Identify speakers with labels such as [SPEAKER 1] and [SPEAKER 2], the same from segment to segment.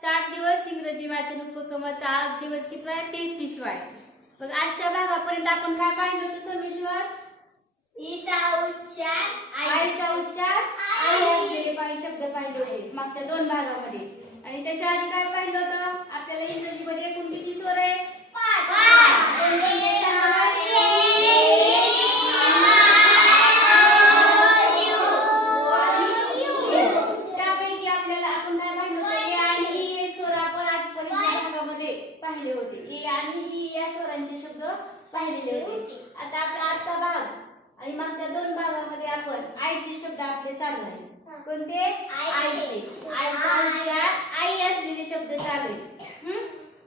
[SPEAKER 1] साठ दिवस इंग्रजी वाचन उपक्रमाचा आज दिवस किती आहे तेहतीसवा आहे मग आजच्या भागापर्यंत आपण काय पाहिलं होतं समेश्वर?
[SPEAKER 2] उच्चार
[SPEAKER 1] आईचा उच्चार आई असलेले शब्द पाहिले होते मागच्या दोन भागामध्ये. आणि त्याच्या आधी काय पाहिलं होतं? आपल्याला इंग्रजीमध्ये एकूण किती स्वर आहे? आईचे शब्द आपले चालू आहेत. कोणते? आईचे. आईचा आई. असलेले शब्द चालू आहेत.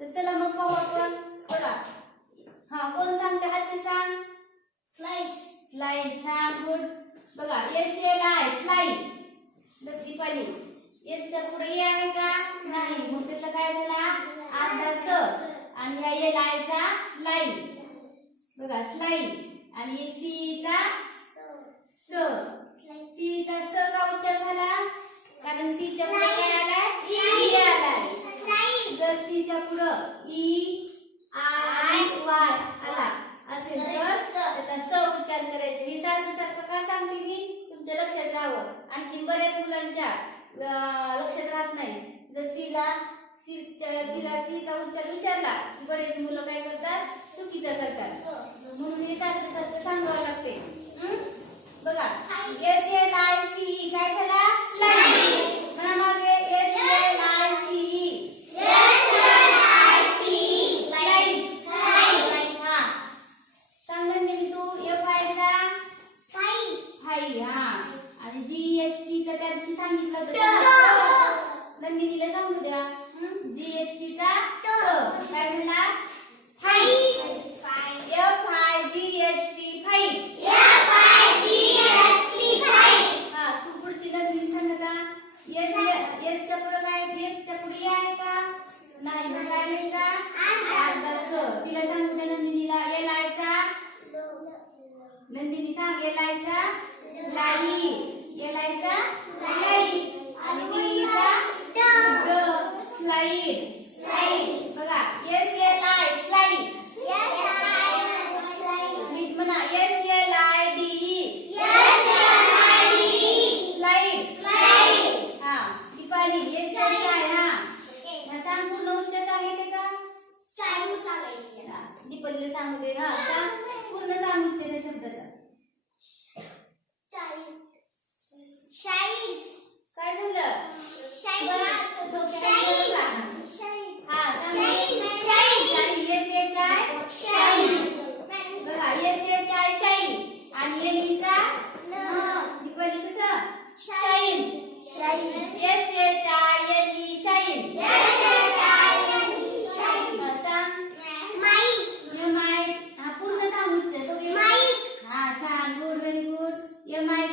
[SPEAKER 1] तर चला मग पाहू आपण. बघा. हा कोण सांगते? हाचे सांग.
[SPEAKER 2] स्लाइस
[SPEAKER 1] स्लाइस छान गुड बघा एस एल जसीच्या पुढे काय आला जसीच्या पुढं ई आय वाय आला. असेल तर त्याचा स उच्चार करायचे. हे सारखं सारखं का सांगते मी? तुमच्या लक्षात राहावं. आणखी बऱ्याच मुलांच्या लक्षात राहत नाही. जसीला सीला सीचा उच्चार विचारला की बरेच मुलं काय करतात? चुकीचं करतात. म्हणून हे सारखं सारखं सांगावं लागते. बघा. S L I C Yo, my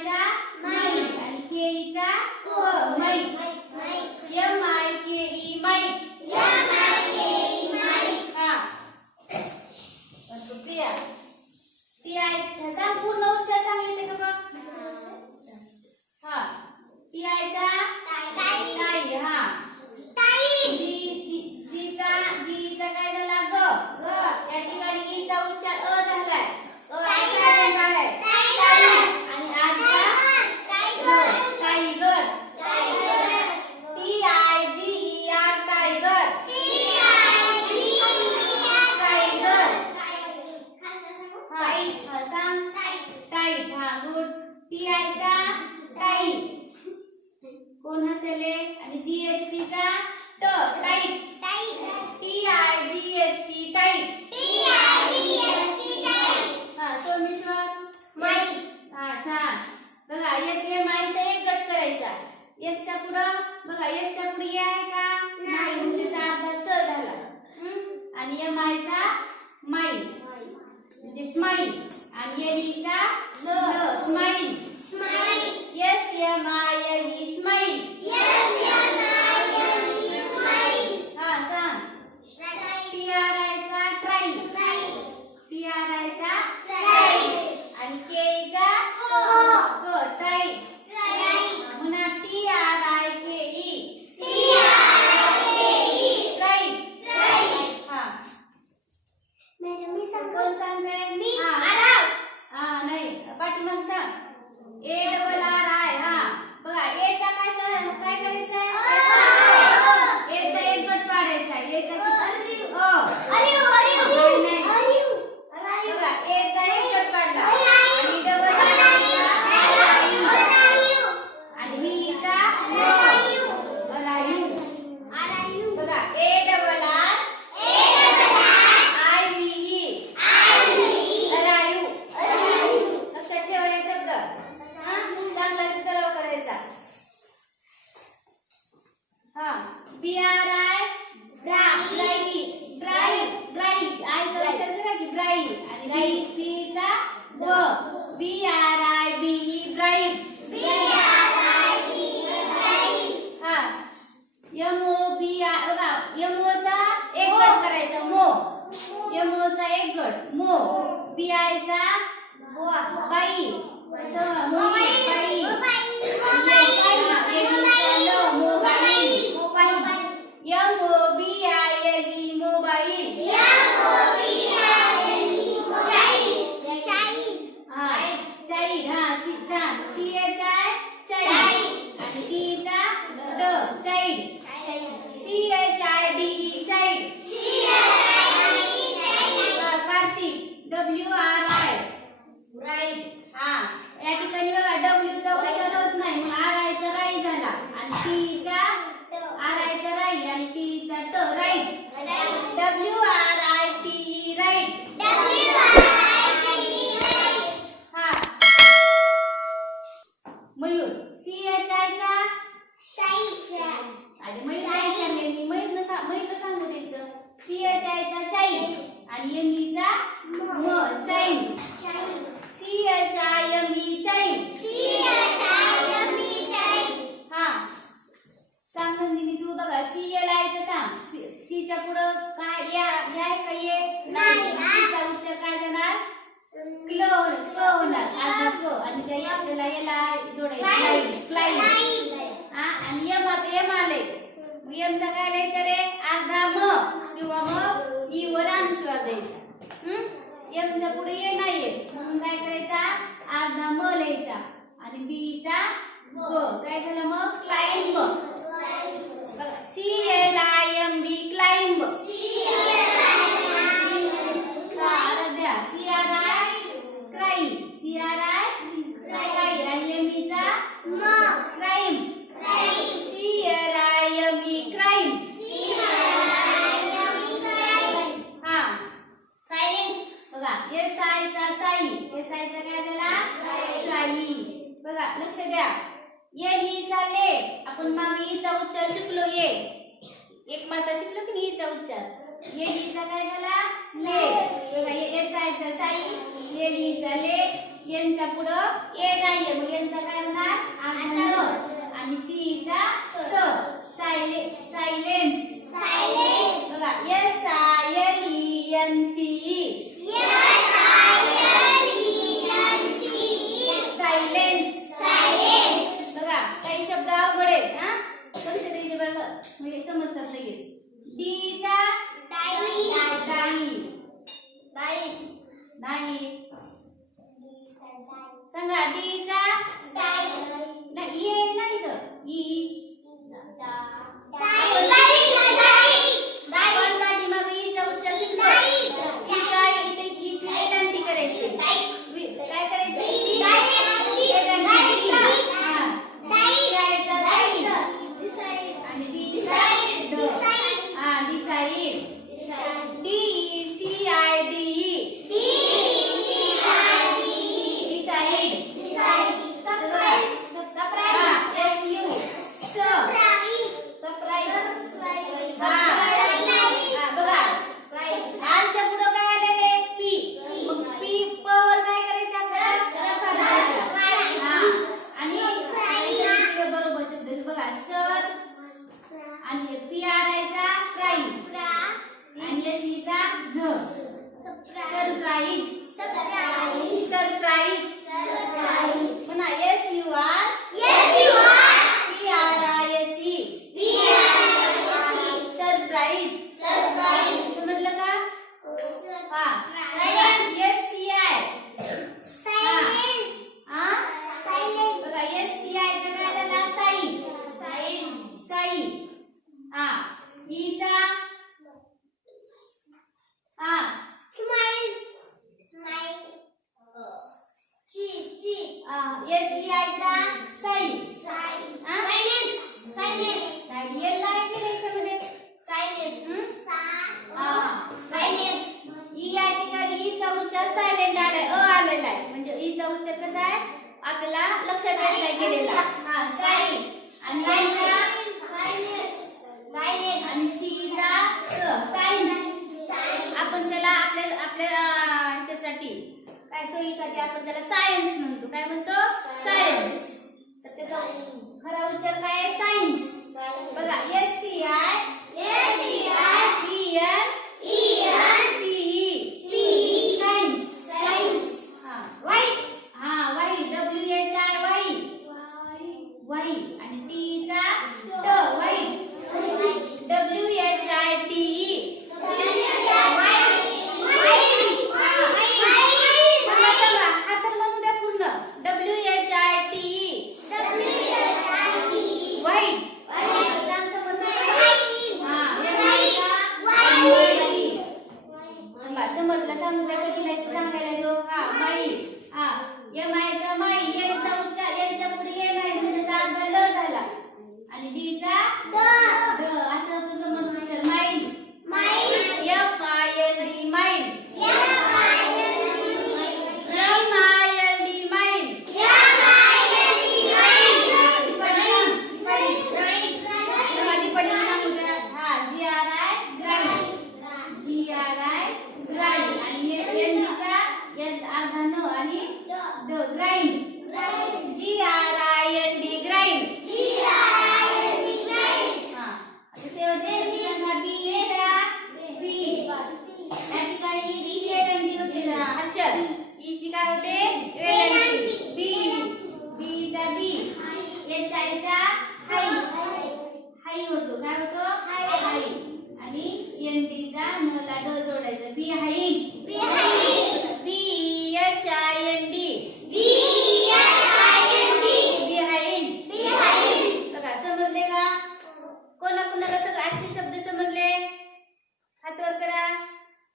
[SPEAKER 1] 島さん。えー बघा सी एल आयचं सांग. सीच्या पुढं काय या आहे का ये?
[SPEAKER 2] नाही
[SPEAKER 1] सीचा उच्चार काय जाणार क्ल क होणार आणि त्या आपल्याला याला जोडायचं क्लाईन हा आणि यम आता यम आले यमचं काय लिहायचं रे? अर्धा म. किंवा मग ई e वर अनुस्वार द्यायचा. यमच्या पुढे ये नाहीये म्हणून काय करायचा? अर्धा म लिहायचा. आणि बीचा ब काय झालं मग? क्लाईन ब C L I M B climb Aaradhya C R I cry C R I cry I crime C L I M B crime हा बघा एस आयचा साई एस आयचा काय साई. बघा लक्ष द्या. ये ही झाले. आपण मागे ईचा उच्चार शिकलो ये. एक माता शिकलो की ईचा उच्चार? ये हीचा काय झाला? ले सायचा साई. ये लीचा झाले यांच्या पुढं ए नाही मग यांचा काय होणार? आणि सी चा स. सायले सायलेन्स. सरप्राईज सरप्राईज सरप्राईज केलेला आणि आणि
[SPEAKER 2] सीचा आपण त्याला
[SPEAKER 1] आपल्या
[SPEAKER 2] आपल्या
[SPEAKER 1] ह्याच्यासाठी काय सोयीसाठी आपण त्याला सायन्स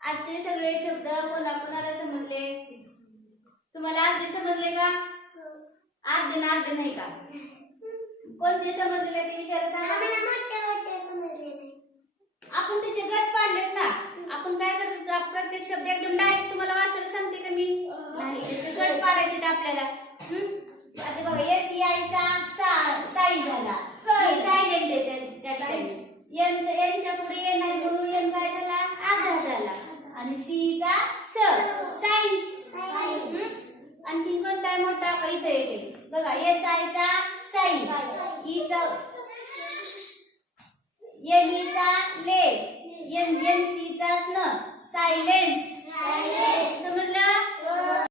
[SPEAKER 1] आजचे सगळे शब्द कोणा कोणाला समजले. तुम्हाला अर्धे समजले का? अर्धे ना अर्धे नाही का? कोणते समजलेले ते विचार सांगा.
[SPEAKER 2] समजले.
[SPEAKER 1] आपण त्याचे गट पाडलेत ना. आपण काय करतो प्रत्येक शब्द एकदम डायरेक्ट तुम्हाला वाचायला सांगते का मी? नाही. त्याचे गट पाडायचे आपल्याला? आता बघा एस आयचा साई झाला. सायलेंट आहे त्या- एनच्या पुढे एन आहे म्हणून एन काय झाला? आणि सी चा स. सायन्स हम्म? आणखीन कोणता आहे मोठा? का इथे येते बघा एस आयचा साई ईचा एन ईचा ले एन एन सी चा स्न सायलेन्स समजलं?